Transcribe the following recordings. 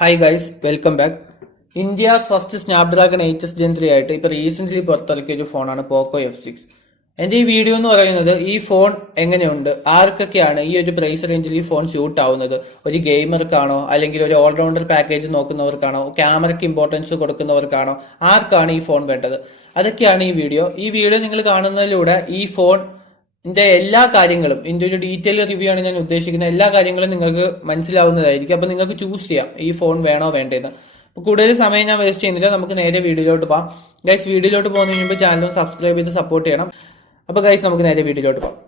Hi guys, welcome back. India's first Snapdragon 8s Gen 3 ആയിട്ട് ഇപ്പോൾ recently പുറത്തിറക്കിയ ഒരു ഫോണാണ് പോക്കോ F6. എൻ്റെ ഈ വീഡിയോ എന്ന് പറയുന്നത് ഈ ഫോൺ എങ്ങനെയുണ്ട്, ആർക്കൊക്കെയാണ് ഈ ഒരു പ്രൈസ് റേഞ്ചിൽ ഈ ഫോൺ സ്യൂട്ട് ആവുന്നത്, ഒരു ഗെയിമർക്കാണോ അല്ലെങ്കിൽ ഒരു ഓൾറൗണ്ടർ പാക്കേജ് നോക്കുന്നവർക്കാണോ, ക്യാമറയ്ക്ക് ഇമ്പോർട്ടൻസ് കൊടുക്കുന്നവർക്കാണോ, ആർക്കാണ് ഈ ഫോൺ വേണ്ടത്, അതൊക്കെയാണ് ഈ വീഡിയോ. ഈ വീഡിയോ നിങ്ങൾ കാണുന്നതിലൂടെ ഈ ഫോൺ എല്ലാ കാര്യങ്ങളും ഇതിൻ്റെ ഒരു ഡീറ്റെയിൽ റിവ്യൂ ആണ് ഞാൻ ഉദ്ദേശിക്കുന്നത്. എല്ലാ കാര്യങ്ങളും നിങ്ങൾക്ക് മനസ്സിലാവുന്നതായിരിക്കും. അപ്പോൾ നിങ്ങൾക്ക് ചൂസ് ചെയ്യാം ഈ ഫോൺ വേണോ വേണ്ടതെന്ന്. അപ്പോൾ കൂടുതൽ സമയം ഞാൻ വേസ്റ്റ് ചെയ്യുന്നില്ല, നമുക്ക് നേരെ വീഡിയോയിലോട്ട് പോകാം. ഗൈസ്, വീഡിയോയിലോട്ട് പോകുന്നതിന് മുമ്പ് ചാനൽ സബ്സ്ക്രൈബ് ചെയ്ത് സപ്പോർട്ട് ചെയ്യണം. അപ്പോൾ ഗൈസ്, നമുക്ക് നേരെ വീഡിയോയിലോട്ട് പോകാം.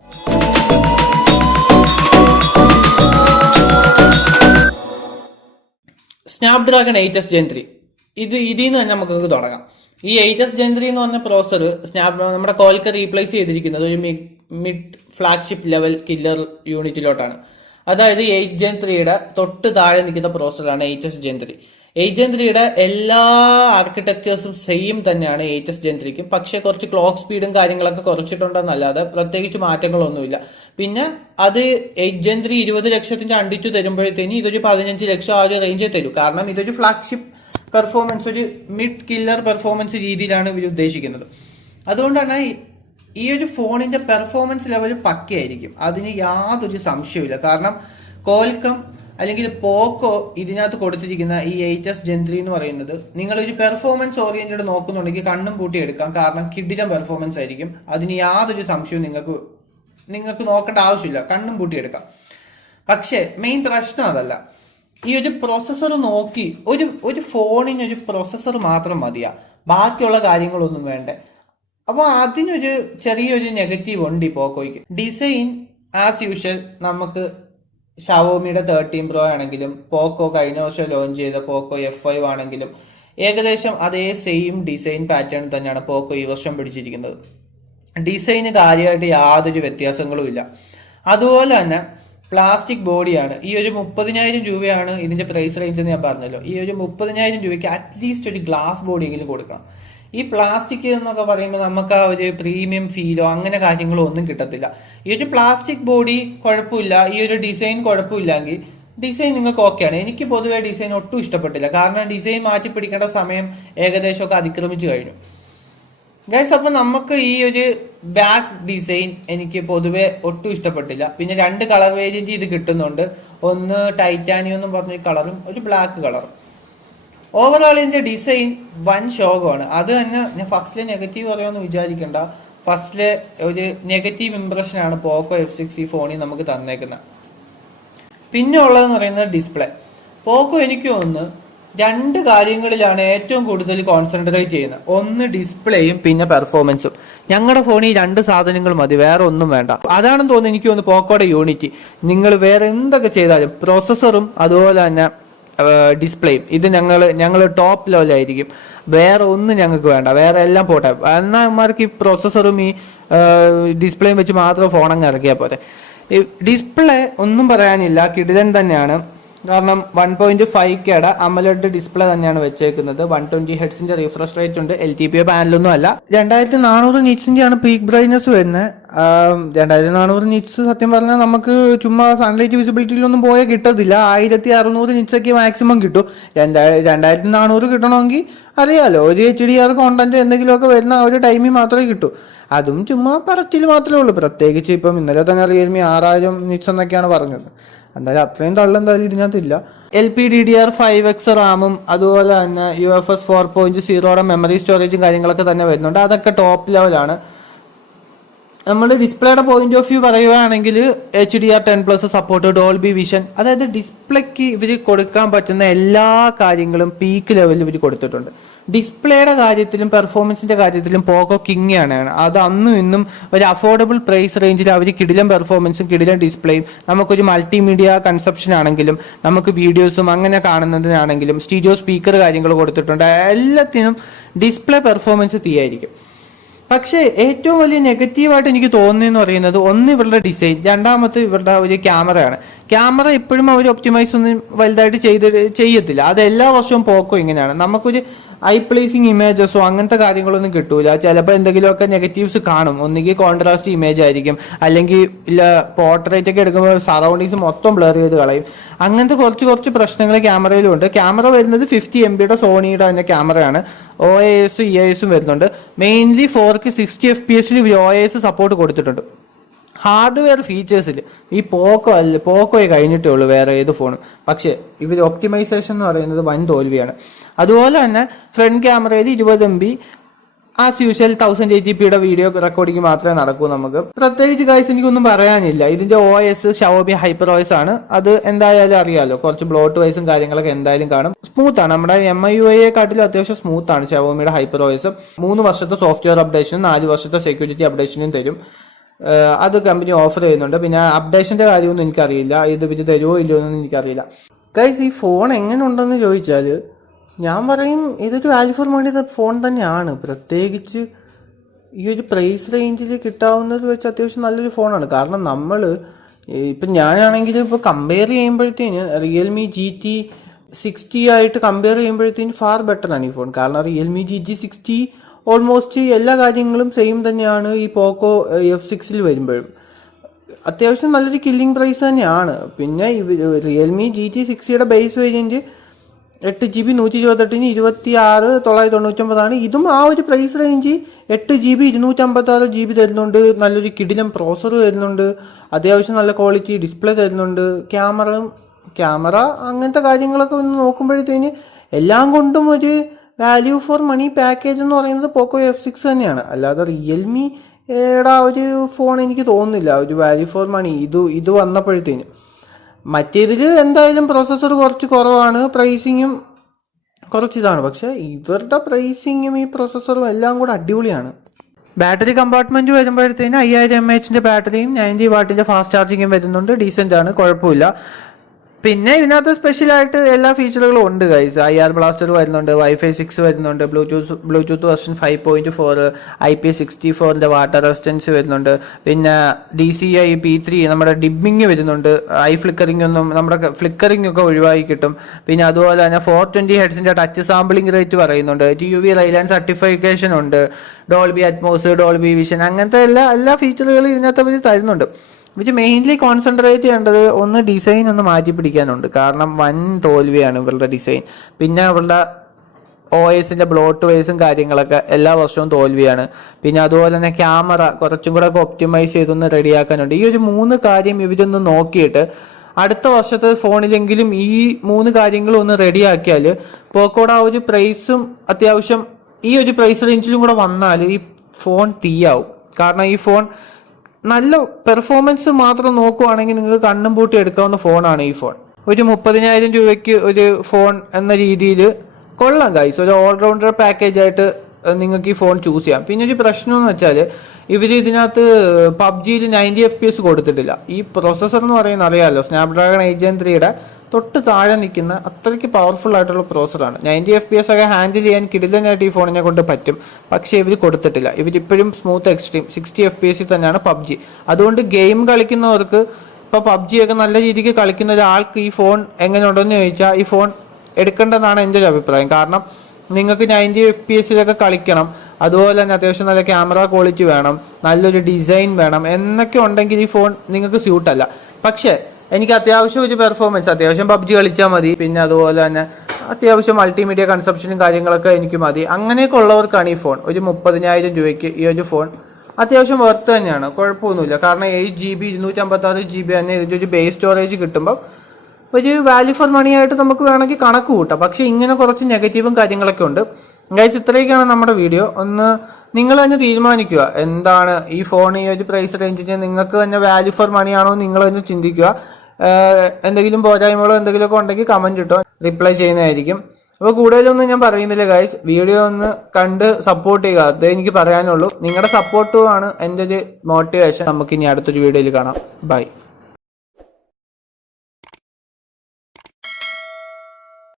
സ്നാപ്ഡ്രാഗൺ 8s Gen 3 ഇതിൽ നിന്ന് തന്നെ നമുക്ക് തുടങ്ങാം. ഈ 8s Gen 3 എന്ന് പറഞ്ഞ പ്രോസസ്സർ നമ്മുടെ കോൽക്ക് റീപ്ലേസ് ചെയ്തിരിക്കുന്നത് ഒരു മിഡ് ഫ്ലാഗ്ഷിപ്പ് ലെവൽ കില്ലർ യൂണിറ്റിലോട്ടാണ്. അതായത് 8 Gen 3യുടെ തൊട്ട് താഴെ നിൽക്കുന്ന പ്രോസസ്സറാണ് 8s Gen 3. 8 Gen 3യുടെ എല്ലാ ആർക്കിടെക്ചേഴ്സും സെയിം തന്നെയാണ് 8s Gen 3ക്കും. പക്ഷേ കുറച്ച് ക്ലോക്ക് സ്പീഡും കാര്യങ്ങളൊക്കെ കുറച്ചിട്ടുണ്ടെന്നല്ലാതെ പ്രത്യേകിച്ച് മാറ്റങ്ങളൊന്നുമില്ല. പിന്നെ അത് 8 Gen 3 20 ലക്ഷത്തിൻ്റെ അണ്ടിച്ചു തരുമ്പോഴത്തേന് ഇതൊരു 15 ലക്ഷം ആ ഒരു റേഞ്ചിൽ തരും. കാരണം ഇതൊരു ഫ്ലാഗ്ഷിപ്പ് പെർഫോമൻസ്, ഒരു മിഡ് കില്ലർ പെർഫോമൻസ് രീതിയിലാണ് ഇവർ ഉദ്ദേശിക്കുന്നത്. അതുകൊണ്ടാണ് ഈ ഒരു ഫോണിൻ്റെ പെർഫോമൻസ് ലെവൽ പക്കയായിരിക്കും, അതിന് യാതൊരു സംശയമില്ല. കാരണം കോൽക്കം അല്ലെങ്കിൽ പോക്കോ ഇതിനകത്ത് കൊടുത്തിരിക്കുന്ന ഈ 8s Gen 3 എന്ന് പറയുന്നത് നിങ്ങളൊരു പെർഫോമൻസ് ഓറിയൻറ്റഡ് നോക്കുന്നുണ്ടെങ്കിൽ കണ്ണും പൂട്ടി എടുക്കാം. കാരണം കിഡിലം പെർഫോമൻസ് ആയിരിക്കും, അതിന് യാതൊരു സംശയവും നിങ്ങൾക്ക് നോക്കേണ്ട ആവശ്യമില്ല, കണ്ണും പൂട്ടി എടുക്കാം. പക്ഷേ മെയിൻ പ്രശ്നം അതല്ല. ഈ ഒരു പ്രൊസസ്സർ നോക്കി ഒരു ഫോണിനൊരു പ്രൊസസ്സർ മാത്രം മതിയാ, ബാക്കിയുള്ള കാര്യങ്ങളൊന്നും വേണ്ടേ. അപ്പോൾ അതിനൊരു ചെറിയൊരു നെഗറ്റീവ് ഉണ്ട് ഈ പോക്കോയ്ക്ക്. ഡിസൈൻ ആസ് യൂഷ്വൽ നമുക്ക് ഷവോമിയുടെ 13 Pro ആണെങ്കിലും പോക്കോ കഴിഞ്ഞ വർഷം ലോഞ്ച് ചെയ്ത പോക്കോ F5 ആണെങ്കിലും ഏകദേശം അതേ സെയിം ഡിസൈൻ പാറ്റേൺ തന്നെയാണ് പോക്കോ ഈ വർഷം പിടിച്ചിരിക്കുന്നത്. ഡിസൈന് കാര്യമായിട്ട് യാതൊരു വ്യത്യാസങ്ങളും ഇല്ല. അതുപോലെ തന്നെ പ്ലാസ്റ്റിക് ബോഡിയാണ്. ഈ ഒരു 30,000 രൂപയാണ് ഇതിൻ്റെ പ്രൈസ് റേഞ്ച് എന്ന് ഞാൻ പറഞ്ഞല്ലോ. ഈ ഒരു 30,000 രൂപയ്ക്ക് അറ്റ്ലീസ്റ്റ് ഒരു ഗ്ലാസ് ബോഡിയെങ്കിലും കൊടുക്കണം. ഈ പ്ലാസ്റ്റിക് എന്നൊക്കെ പറയുമ്പോൾ നമുക്ക് ആ ഒരു പ്രീമിയം ഫീലോ അങ്ങനെ കാര്യങ്ങളോ ഒന്നും കിട്ടത്തില്ല. ഈ ഒരു പ്ലാസ്റ്റിക് ബോഡി കുഴപ്പമില്ല, ഈ ഒരു ഡിസൈൻ കുഴപ്പമില്ലെങ്കിൽ ഡിസൈൻ നിങ്ങൾക്ക് ഓക്കെയാണ്. എനിക്ക് പൊതുവേ ഡിസൈൻ ഒട്ടും ഇഷ്ടപ്പെട്ടില്ല. കാരണം ഡിസൈൻ മാറ്റി പിടിക്കേണ്ട സമയം ഏകദേശമൊക്കെ അതിക്രമിച്ചു കഴിഞ്ഞു. ഗൈസ്, അപ്പോൾ നമുക്ക് ഈ ഒരു ബാക്ക് ഡിസൈൻ എനിക്ക് പൊതുവെ ഒട്ടും ഇഷ്ടപ്പെട്ടില്ല. പിന്നെ 2 കളർ വേരിയൻറ്റ് ഇത് കിട്ടുന്നുണ്ട്. ഒന്ന് ടൈറ്റാനിയം എന്നും പറഞ്ഞൊരു കളറും ഒരു ബ്ലാക്ക് കളറും. ഓവറോൾ ഇതിൻ്റെ ഡിസൈൻ വൻ ശോകമാണ്. അത് തന്നെ ഞാൻ ഫസ്റ്റിലെ നെഗറ്റീവ് പറയുമെന്ന് വിചാരിക്കേണ്ട. ഫസ്റ്റിലെ ഒരു നെഗറ്റീവ് ഇംപ്രഷനാണ് പോക്കോ F6 ഈ ഫോണിൽ നമുക്ക് തന്നേക്കുന്നത്. പിന്നെ ഉള്ളതെന്ന് പറയുന്നത് ഡിസ്പ്ലേ. പോക്കോ എനിക്ക് തോന്നുന്നു 2 കാര്യങ്ങളിലാണ് ഏറ്റവും കൂടുതൽ കോൺസെൻട്രേറ്റ് ചെയ്യുന്നത്. ഒന്ന് ഡിസ്പ്ലേയും പിന്നെ പെർഫോമൻസും. ഞങ്ങളുടെ ഫോണിൽ 2 സാധനങ്ങൾ മതി, വേറെ ഒന്നും വേണ്ട. അതാണെന്ന് തോന്നുന്നു എനിക്ക് തോന്നുന്നു പോക്കോയുടെ യൂണിറ്റി. നിങ്ങൾ വേറെ എന്തൊക്കെ ചെയ്താലും പ്രോസസ്സറും അതുപോലെ തന്നെ ഡിസ്പ്ലേയും ഇത് ഞങ്ങൾ ടോപ്പ് ലെവലായിരിക്കും. വേറെ ഒന്നും ഞങ്ങൾക്ക് വേണ്ട, വേറെ എല്ലാം പോട്ടെ. എന്നാൽ അവന്മാർക്ക് ഈ പ്രോസസ്സറും ഈ ഡിസ്പ്ലേയും വെച്ച് മാത്രം ഫോണങ്ങ് ഇറക്കിയാൽ പോരെ. ഈ ഡിസ്പ്ലേ ഒന്നും പറയാനില്ല, കിടിലൻ തന്നെയാണ്. കാരണം 1.5Kയുടെ AMOLED ഡിസ്പ്ലേ തന്നെയാണ് വെച്ചേക്കുന്നത്. 120 Hz റിഫ്രഷ് റേറ്റ് ഉണ്ട്. LTPO പാനലൊന്നും അല്ല. 2400 നിറ്റ്സിൻ്റെയാണ് പീക്ക് ബ്രൈറ്റ്നസ് വരുന്നത്. 2400 നിറ്റ്സ് സത്യം പറഞ്ഞാൽ നമുക്ക് ചുമ്മാ സൺലൈറ്റ് വിസിബിലിറ്റിയിലൊന്നും പോയാൽ കിട്ടത്തില്ല. 1600 നിറ്റ്സൊക്കെ മാക്സിമം കിട്ടും. 2400 കിട്ടണമെങ്കിൽ അറിയാലോ, ഒരു HDR കോണ്ടന്റ് എന്തെങ്കിലുമൊക്കെ വരുന്ന ആ ഒരു ടൈമിൽ മാത്രമേ കിട്ടൂ. അതും ചുമ്മാ പറച്ചിൽ മാത്രമേ ഉള്ളൂ. പ്രത്യേകിച്ച് ഇപ്പം ഇന്നലെ തന്നെ റിയൽമി 6000 നിറ്റ്സ് എന്നൊക്കെയാണ് പറഞ്ഞത്. എന്തായാലും അത്രയും തള്ളെന്തായാലും ഇതിനകത്തില്ല. LPDDR5X റാമും അതുപോലെ തന്നെ UFS 4.0 മെമ്മറി സ്റ്റോറേജും കാര്യങ്ങളൊക്കെ തന്നെ വരുന്നുണ്ട്. അതൊക്കെ ടോപ്പ് ലെവലാണ്. നമ്മൾ ഡിസ്പ്ലേയുടെ പോയിന്റ് ഓഫ് വ്യൂ പറയുകയാണെങ്കിൽ HDR10+ സപ്പോർട്ട്, ഡോൾബി വിഷൻ, അതായത് ഡിസ്പ്ലേക്ക് ഇവർ കൊടുക്കാൻ പറ്റുന്ന എല്ലാ കാര്യങ്ങളും പീക്ക് ലെവലിൽ ഇവർ കൊടുത്തിട്ടുണ്ട്. ഡിസ്പ്ലേയുടെ കാര്യത്തിലും പെർഫോമൻസിൻ്റെ കാര്യത്തിലും പോക്കോ കിങ് ആണ്. അത് അന്നും ഇന്നും ഒരു അഫോർഡബിൾ പ്രൈസ് റേഞ്ചിൽ അവർ കിടിലം പെർഫോമൻസും കിടിലം ഡിസ്പ്ലേയും, നമുക്കൊരു മൾട്ടിമീഡിയ കൺസെപ്ഷൻ ആണെങ്കിലും നമുക്ക് വീഡിയോസും അങ്ങനെ കാണുന്നതിനാണെങ്കിലും സ്റ്റീരിയോ സ്പീക്കർ കാര്യങ്ങൾ കൊടുത്തിട്ടുണ്ട്. എല്ലാത്തിനും ഡിസ്പ്ലേ പെർഫോമൻസ് തീയായിരിക്കും. പക്ഷേ ഏറ്റവും വലിയ നെഗറ്റീവായിട്ട് എനിക്ക് തോന്നുന്നതെന്ന് പറയുന്നത് ഒന്ന് ഇവരുടെ ഡിസൈൻ, രണ്ടാമത്തെ ഇവരുടെ ഒരു ക്യാമറയാണ്. ക്യാമറ ഇപ്പോഴും അവർ ഒപ്റ്റിമൈസ് ഒന്നും വലുതായിട്ട് ചെയ്യത്തില്ല. അത് എല്ലാ വർഷവും പോക്കോ ഇങ്ങനെയാണ്. നമുക്കൊരു ഐ പ്ലേസിങ് ഇമേജസോ അങ്ങനത്തെ കാര്യങ്ങളൊന്നും കിട്ടൂല. ചിലപ്പോൾ എന്തെങ്കിലുമൊക്കെ നെഗറ്റീവ്സ് കാണും. ഒന്നുകിൽ കോൺട്രാസ്റ്റ് ഇമേജ് ആയിരിക്കും, അല്ലെങ്കിൽ ഇല്ല പോർട്രേറ്റ് ഒക്കെ എടുക്കുമ്പോൾ സറൗണ്ടിങ്സ് മൊത്തം ബ്ലർ ചെയ്ത് കളയും. അങ്ങനത്തെ കുറച്ച് പ്രശ്നങ്ങൾ ക്യാമറയിലും ഉണ്ട്. ക്യാമറ വരുന്നത് 50 MB സോണിയുടെ തന്നെ ക്യാമറയാണ്. OIS EIS വരുന്നുണ്ട്. Mainly 4K 60 FPS OIS support കൊടുത്തിട്ടുണ്ട്. ഹാർഡ്വെയർ ഫീച്ചേഴ്സിൽ ഈ പോക്കോയെ കഴിഞ്ഞിട്ടേ ഉള്ളൂ വേറെ ഏത് ഫോണും. പക്ഷേ ഇവർ ഒപ്റ്റിമൈസേഷൻ എന്ന് പറയുന്നത് വൻ തോൽവിയാണ്. അതുപോലെ തന്നെ ഫ്രണ്ട് ക്യാമറയിൽ 20 MB as usual 1080p video recording മാത്രമേ നടക്കൂ. നമുക്ക് പ്രത്യേകിച്ച് ഗൈസ് എനിക്കൊന്നും പറയാനില്ല. ഇതിന്റെ OS Xiaomi HyperOS ആണ്. അത് എന്തായാലും അറിയാമല്ലോ, കുറച്ച് ബ്ലോട്ട് വൈസും കാര്യങ്ങളൊക്കെ എന്തായാലും കാണും. സ്മൂത്ത് ആണ്, നമ്മുടെ MIUI-യെക്കാട്ടിലും അത്യാവശ്യം സ്മൂത്ത് ആണ് Xiaomiയുടെ HyperOS. 3 വർഷത്തെ സോഫ്റ്റ്വെയർ അപ്ഡേഷനും 4 വർഷത്തെ സെക്യൂരിറ്റി അപ്ഡേഷനും തരും. അത് കമ്പനി ഓഫർ ചെയ്യുന്നുണ്ട്. പിന്നെ അപ്ഡേഷന്റെ കാര്യമൊന്നും എനിക്കറിയില്ല, ഇത് പിന്നെ തരുമോ ഇല്ലയോ എന്നൊന്നും എനിക്കറിയില്ല. ഗൈസ് ഈ ഫോൺ എങ്ങനെ ഉണ്ടെന്ന് ചോദിച്ചാൽ ഞാൻ പറയും ഇതൊരു വാല്യൂ ഫോർ മണി ഫോൺ തന്നെയാണ്. പ്രത്യേകിച്ച് ഈ ഒരു പ്രൈസ് റേഞ്ചിൽ കിട്ടാവുന്നത് വെച്ച് അത്യാവശ്യം നല്ലൊരു ഫോണാണ്. കാരണം നമ്മൾ ഇപ്പം ഞാനാണെങ്കിൽ ഇപ്പോൾ കമ്പയർ ചെയ്യുമ്പോഴത്തേന് റിയൽമി GT60 ആയിട്ട് കമ്പയർ ചെയ്യുമ്പോഴത്തേന് ഫാർ ബെറ്ററാണ് ഈ ഫോൺ. കാരണം റിയൽമി GT60 ഓൾമോസ്റ്റ് എല്ലാ കാര്യങ്ങളും സെയിം തന്നെയാണ് ഈ പോക്കോ F6 വരുമ്പോഴും. അത്യാവശ്യം നല്ലൊരു കില്ലിംഗ് പ്രൈസ് തന്നെയാണ്. പിന്നെ റിയൽമി GT60യുടെ ബേസ് വേരിയൻറ്റ് 8GB 128 26,999 ഇതും ആ ഒരു പ്രൈസ് റേഞ്ച്. 8GB 256GB തരുന്നുണ്ട്. നല്ലൊരു കിടിലം പ്രോസർ തരുന്നുണ്ട്. അത്യാവശ്യം നല്ല ക്വാളിറ്റി ഡിസ്പ്ലേ തരുന്നുണ്ട്. ക്യാമറ അങ്ങനത്തെ കാര്യങ്ങളൊക്കെ ഒന്ന് നോക്കുമ്പോഴത്തേന് എല്ലാം കൊണ്ടും ഒരു വാല്യൂ ഫോർ മണി പാക്കേജ് എന്ന് പറയുന്നത് പോക്കോ F6 തന്നെയാണ്. അല്ലാതെ റിയൽമിയുടെ ഒരു ഫോൺ എനിക്ക് തോന്നുന്നില്ല ഒരു വാല്യൂ ഫോർ മണി ഇത് വന്നപ്പോഴത്തേന്. മറ്റേതിൽ എന്തായാലും പ്രോസസ്സർ കുറച്ച് കുറവാണ്, പ്രൈസിങ്ങും കുറച്ച് ഇതാണ്. പക്ഷേ ഇവരുടെ പ്രൈസിങ്ങും ഈ പ്രോസസ്സറും എല്ലാം കൂടെ അടിപൊളിയാണ്. ബാറ്ററി കമ്പാർട്ട്മെൻറ്റ് വരുമ്പോഴത്തേന് 5000 mAh ബാറ്ററിയും 90 വാട്ടിൻ്റെ ഫാസ്റ്റ് ചാർജിങ്ങും വരുന്നുണ്ട്. ഡീസൻ്റ് ആണ്, കുഴപ്പമില്ല. പിന്നെ ഇതിനകത്ത് സ്പെഷ്യലായിട്ട് എല്ലാ ഫീച്ചറുകളും ഉണ്ട് ഗൈസ്. IR ബ്ലാസ്റ്റർ വരുന്നുണ്ട്, Wi-Fi 6 വരുന്നുണ്ട്, Bluetooth version 5.4, IP64 water resistance വരുന്നുണ്ട്. പിന്നെ DCI P3 നമ്മുടെ ഡിമ്മിങ് വരുന്നുണ്ട്. ഐ ഫ്ലിക്കറിംഗ് നമ്മുടെ ഫ്ലിക്കറിംഗ് ഒക്കെ ഒഴിവാക്കി കിട്ടും. പിന്നെ അതുപോലെ തന്നെ 420 Hz ടച്ച് സാമ്പിളിംഗ് റേറ്റ് പറയുന്നുണ്ട്. TUV റൈലാൻഡ് സർട്ടിഫിക്കേഷൻ ഉണ്ട്. ഡോൾബി അറ്റ്മോസ്, ഡോൾബി വിഷൻ അങ്ങനത്തെ എല്ലാ ഫീച്ചറുകളും ഇതിനകത്ത് അവർ തരുന്നുണ്ട്. ഇത് മെയിൻലി കോൺസെൻട്രേറ്റ് ചെയ്യേണ്ടത് ഒന്ന് ഡിസൈൻ ഒന്ന് മാറ്റി പിടിക്കാനുണ്ട്. കാരണം വൻ തോൽവിയാണ് ഇവരുടെ ഡിസൈൻ. പിന്നെ ഇവരുടെ OS-ന്റെ ബ്ലോട്ട് വൈസും കാര്യങ്ങളൊക്കെ എല്ലാ വർഷവും തോൽവിയാണ്. പിന്നെ അതുപോലെ തന്നെ ക്യാമറ കുറച്ചും കൂടെ ഒക്കെ ഒപ്റ്റിമൈസ് ചെയ്തൊന്ന് റെഡിയാക്കാനുണ്ട്. ഈ ഒരു 3 കാര്യം ഇവരൊന്ന് നോക്കിയിട്ട് അടുത്ത വർഷത്തെ ഫോണിലെങ്കിലും ഈ 3 കാര്യങ്ങളും ഒന്ന് റെഡിയാക്കിയാൽ പോക്കോയുടെ ആ ഒരു പ്രൈസും അത്യാവശ്യം ഈ ഒരു പ്രൈസ് റേഞ്ചിലും കൂടെ വന്നാൽ ഈ ഫോൺ തീയാവും. കാരണം ഈ ഫോൺ നല്ല പെർഫോമൻസ് മാത്രം നോക്കുവാണെങ്കിൽ നിങ്ങൾക്ക് കണ്ണും പൂട്ടി എടുക്കാവുന്ന ഫോണാണ് ഈ ഫോൺ. ഒരു 30,000 രൂപയ്ക്ക് ഒരു ഫോൺ എന്ന രീതിയിൽ കൊള്ളാം ഗൈസ്. ഒരു ഓൾറൗണ്ടർ പാക്കേജായിട്ട് നിങ്ങൾക്ക് ഈ ഫോൺ ചൂസ് ചെയ്യാം. പിന്നെ ഒരു പ്രശ്നം എന്ന് വെച്ചാൽ ഇവർ ഇതിനകത്ത് PUBGയിൽ 90 FPS കൊടുത്തിട്ടില്ല. ഈ പ്രൊസസ്സർ എന്ന് പറയുന്നത് അറിയാമല്ലോ, സ്നാപ്ഡ്രാഗൺ 8 Gen 3യുടെ തൊട്ട് താഴെ നിൽക്കുന്ന അത്രയ്ക്ക് പവർഫുൾ ആയിട്ടുള്ള പ്രോസറാണ്. 90 FPS ഒക്കെ ഹാൻഡിൽ ചെയ്യാൻ കിടിലനായിട്ട് ഈ ഫോണിനെ കൊണ്ട് പറ്റും. പക്ഷേ ഇവർ കൊടുത്തിട്ടില്ല. ഇവരിപ്പോഴും സ്മൂത്ത് എക്സ്ട്രീം 60 FPS തന്നെയാണ് PUBG. അതുകൊണ്ട് ഗെയിം കളിക്കുന്നവർക്ക് ഇപ്പോൾ PUBG ഒക്കെ നല്ല രീതിക്ക് കളിക്കുന്ന ഒരാൾക്ക് ഈ ഫോൺ എങ്ങനെ ഉണ്ടെന്ന് ചോദിച്ചാൽ ഈ ഫോൺ എടുക്കേണ്ടതാണ് എൻ്റെ ഒരു അഭിപ്രായം. കാരണം നിങ്ങൾക്ക് 90 FPS കളിക്കണം, അതുപോലെ തന്നെ അത്യാവശ്യം നല്ല ക്യാമറ ക്വാളിറ്റി വേണം, നല്ലൊരു ഡിസൈൻ വേണം എന്നൊക്കെ ഉണ്ടെങ്കിൽ ഈ ഫോൺ നിങ്ങൾക്ക് സ്യൂട്ടല്ല. പക്ഷേ എനിക്ക് അത്യാവശ്യം ഒരു പെർഫോമൻസ്, അത്യാവശ്യം PUBG കളിച്ചാൽ മതി, പിന്നെ അതുപോലെ തന്നെ അത്യാവശ്യം മൾട്ടിമീഡിയ കൺസപ്ഷനും കാര്യങ്ങളൊക്കെ എനിക്ക് മതി, അങ്ങനെയൊക്കെ ഉള്ളവർക്കാണ് ഈ ഫോൺ. ഒരു 30,000 രൂപയ്ക്ക് ഈ ഒരു ഫോൺ അത്യാവശ്യം വർത്ത് തന്നെയാണ്, കുഴപ്പമൊന്നുമില്ല. കാരണം 8GB 256GB തന്നെ ഇതിൻ്റെ ഒരു ബേസ് സ്റ്റോറേജ് കിട്ടുമ്പോൾ ഒരു വാല്യൂ ഫോർ മണി ആയിട്ട് നമുക്ക് വേണമെങ്കിൽ കണക്ക് കൂട്ടാം. പക്ഷെ ഇങ്ങനെ കുറച്ച് നെഗറ്റീവും കാര്യങ്ങളൊക്കെ ഉണ്ട് ഗൈസ്. ഇത്രയൊക്കെയാണ് നമ്മുടെ വീഡിയോ. ഒന്ന് നിങ്ങൾ തന്നെ തീരുമാനിക്കുക, എന്താണ് ഈ ഫോൺ ഈ ഒരു പ്രൈസ് റേഞ്ചിന് നിങ്ങൾക്ക് തന്നെ വാല്യൂ ഫോർ മണി ആണോ നിങ്ങൾ തന്നെ ചിന്തിക്കുക. എന്തെങ്കിലും പോരായ്മകളോ എന്തെങ്കിലുമൊക്കെ ഉണ്ടെങ്കിൽ കമൻറ്റ് ഇട്ടോ, റിപ്ലൈ ചെയ്യുന്നതായിരിക്കും. അപ്പോൾ കൂടുതലൊന്നും ഞാൻ പറയുന്നില്ല ഗൈസ്, വീഡിയോ ഒന്ന് കണ്ട് സപ്പോർട്ട് ചെയ്യുക, അതേ എനിക്ക് പറയാനുള്ളൂ. നിങ്ങളുടെ സപ്പോർട്ടുമാണ് എൻ്റെ ഒരു മോട്ടിവേഷൻ. നമുക്ക് ഇനി അടുത്തൊരു വീഡിയോയിൽ കാണാം. ബൈ.